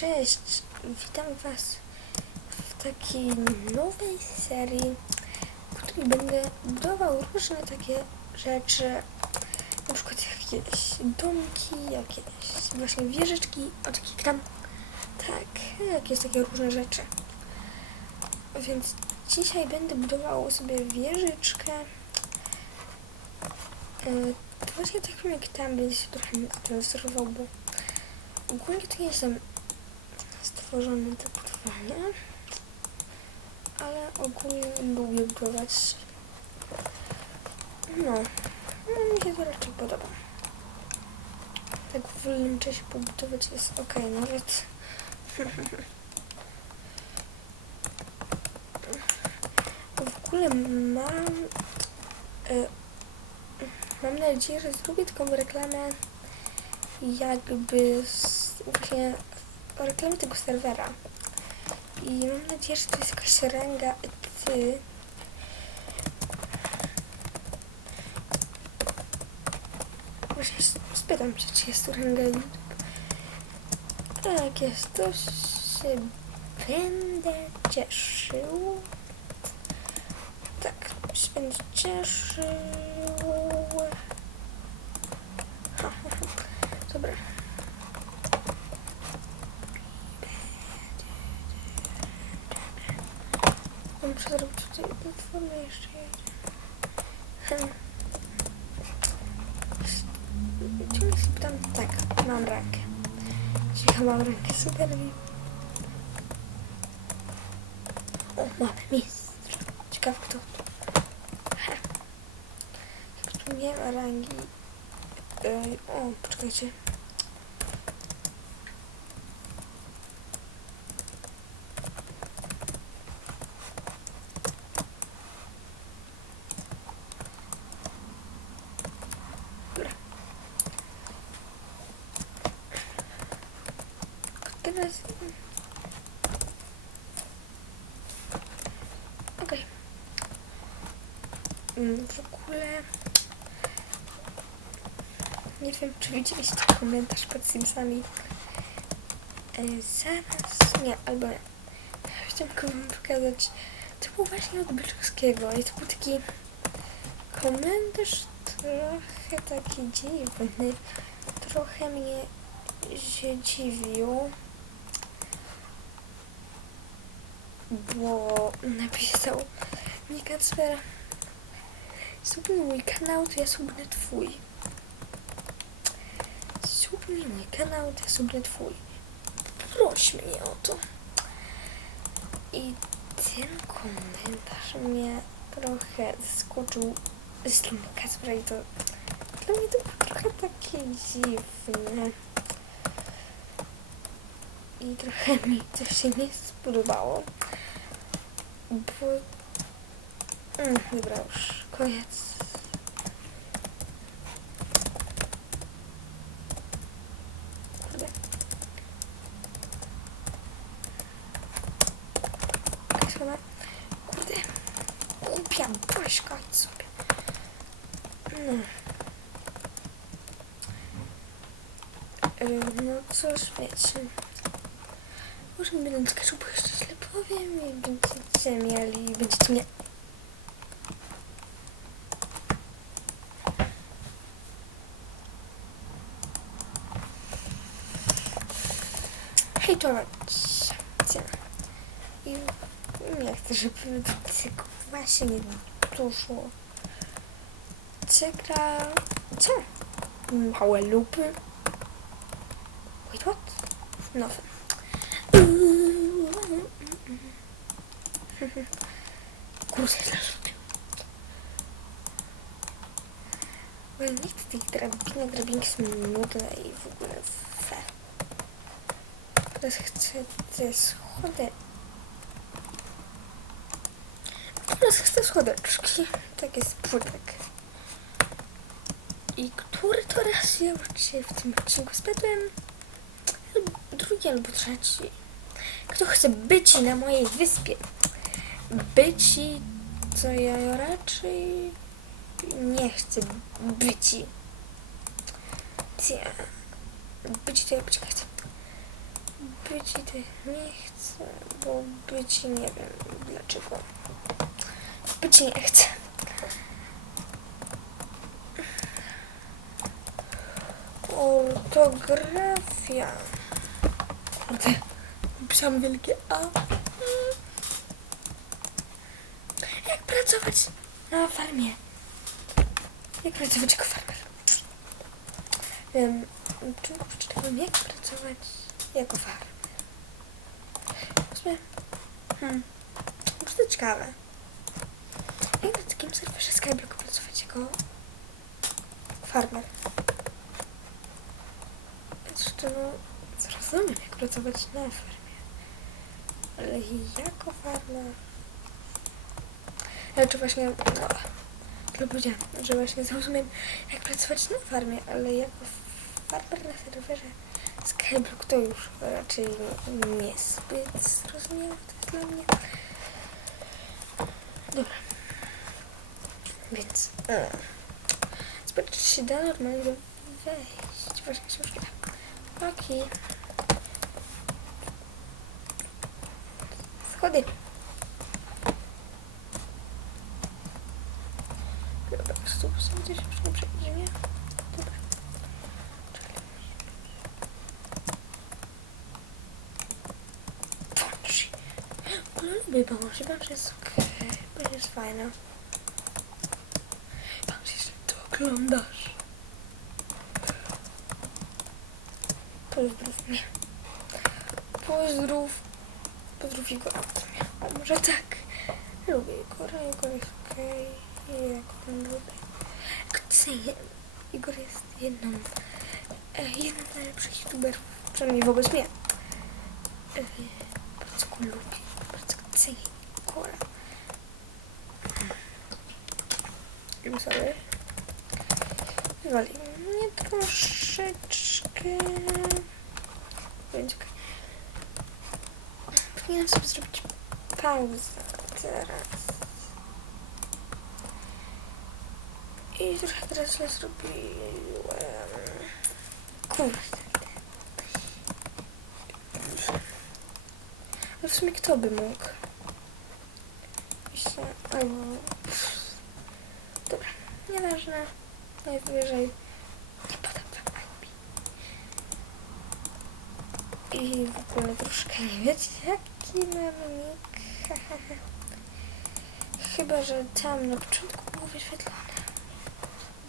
Cześć, witam Was w takiej nowej serii, w której będę budował różne takie rzeczy, na przykład jakieś domki, jakieś właśnie wieżyczki, o takich tam, tak, jakieś takie różne rzeczy. Więc dzisiaj będę budował sobie wieżyczkę. Yy, To właśnie tak jak tam będzie się trochę demonstrował, bo ogólnie to nie jestem stworzony do budowania, ale ogólnie lubię budować. No, no mi się to raczej podoba. Tak w wolnym czasie pobudować jest ok, nawet. W ogóle mam. E, mam nadzieję, że zrobię taką reklamę jakby z, właśnie reklamę tego serwera. I mam nadzieję, że to jest jakaś ranga ty. S- spytam się, czy jest tu ranga YouTube. Tak jest, to się będę cieszył. Tak, się będę cieszył. Muszę zrobić tutaj platformę jeszcze jedzie. Hmm. Ciągle się pytam, tak, mam rankę. Czyli mam rankę super. O, mamy mistrz. Ciekawe kto. Jak tu nie ma rangi. Ej, o, poczekajcie. Dobra. Teraz... Okej. Mm, W ogóle... Nie wiem, czy widzieliście komentarz pod Simsami. E, zaraz, nie, albo nie. Chciałam wam pokazać. To był właśnie od Byczowskiego i to był taki komentarz trochę taki dziwny. Trochę mnie się dziwił. Bo napisał mi Kacper subnij mój kanał, to ja subnę twój subnij mój kanał, to ja subnę twój. Proś mnie o to. I ten komentarz mnie trochę zaskoczył ze strony Kacpra i to dla mnie to było trochę takie dziwne. I trochę mi to się nie spodobało. Bo... Mm, dobra, już koniec. Kurde. Kurde. Baśka sobie. No. Yy, No cóż, wiecie. Może mi będą skaczą, bo jeszcze źle powiem i będziecie mieli, będziecie mieli... hejtować cię. I nie chcę, żeby tego właśnie nie doszło. Cygra... Co? Małe lupy? Wait, what? Nothing. Kurde, źle zrobił. Bo nie tych drabinek, drabinki są nudne i w ogóle fe. Teraz chcę te schody. Teraz chcę schodeczki. Tak jest płytek. I który to raz ja uczę w tym odcinku spędziłem? Drugi albo trzeci. Kto chce być na mojej wyspie? Byci, co ja raczej nie chcę byci. Być to ja być i tych nie chcę, bo być nie wiem dlaczego. Być nie chcę. Ortografia. Kurde, pisałam wielkie A. Jak pracować na farmie? Jak pracować jako farmer? Wiem, czym przeczytałam, jak pracować jako farmer. W sumie, hmm, to ciekawe. Jak na takim serwerze Skyblock pracować jako farmer? Jeszcze no, zrozumiem, jak pracować na farmie. Ale jako farmer... Czy właśnie, no, tyle powiedziałam, że właśnie zrozumiem, jak pracować na farmie, ale jako farmer na serwerze Skyblock to już raczej niezbyt zrozumiałe to jest dla mnie. Dobra. Więc... e, Zobaczcie, czy się da normalnie wejść. Właśnie się już. Okej. Dobra, już nie przejdziemy. Dobra. Włącz. No lubię pomóc, chyba przez bo jest fajna. Tam się to oglądasz. Pozdrów mnie. Pozdrów. Pozdrów mnie. A może tak. Lubię Igora, Igor jest okej. Okay. Jak on lubię. Chcę. Igor jest jedną. E, jednym z najlepszych youtuberów. Przynajmniej wobec mnie. E, bardzo go lubię. Bardzo chcę Igora. Idę sobie. Wywali mnie troszeczkę. Będzie. Powinienem sobie zrobić pauzę teraz. I trochę teraz źle zrobiłem. Kurde. Ale w sumie kto by mógł? Myślę, albo... Dobra, nieważne. Najwyżej nie podam wam IP. I w ogóle troszkę nie wiecie, jaki mam nick. Chyba, że tam na początku było wyświetlone.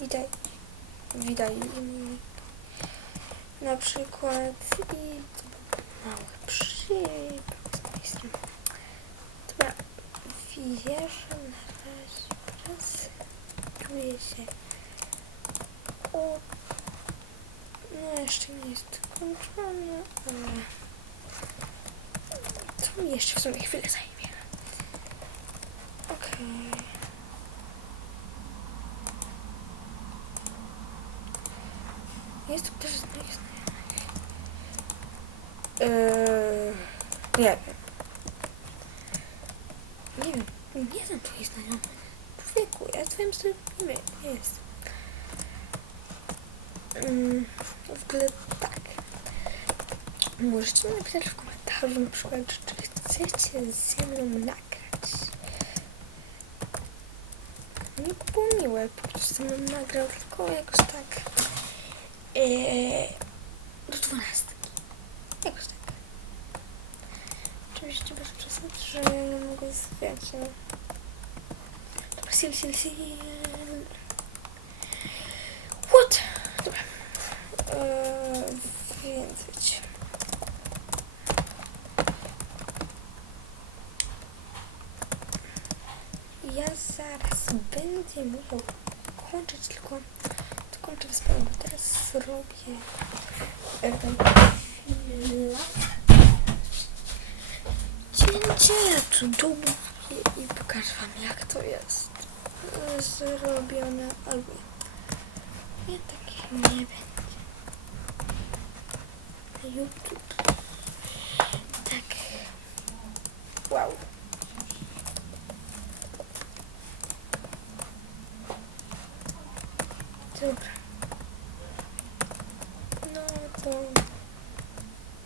Widać mi na przykład i to był mały przypadek z mojej strony. Dobra, wierzę na razie prezentuję się. O, no jeszcze nie jest skończone, ale to mi jeszcze w sumie chwilę zajmie. Okej. Jest tu też z moich znajomych. Eee, nie wiem. Nie wiem. Nie znam twoich znajomych. Człowieku, ja z twoim znajomym nie jest. Mm, w ogóle tak. Możecie mi napisać w komentarzu na przykład, czy chcecie ze mną nagrać. Nie było miłe, po prostu nagrał, tylko jakoś tak eee, do 12. Jakoś tak. Oczywiście bez przesad, że nie mogę zwiać, no. Dobra, sil, sil, sil. What? Dobra. Eee, więc wiecie. Ja zaraz będę musiał kończyć, tylko kończę teraz zrobię cięcie cudownie i pokażę wam jak to jest zrobione. Albo nie takich nie będzie. YouTube. Tak. Wow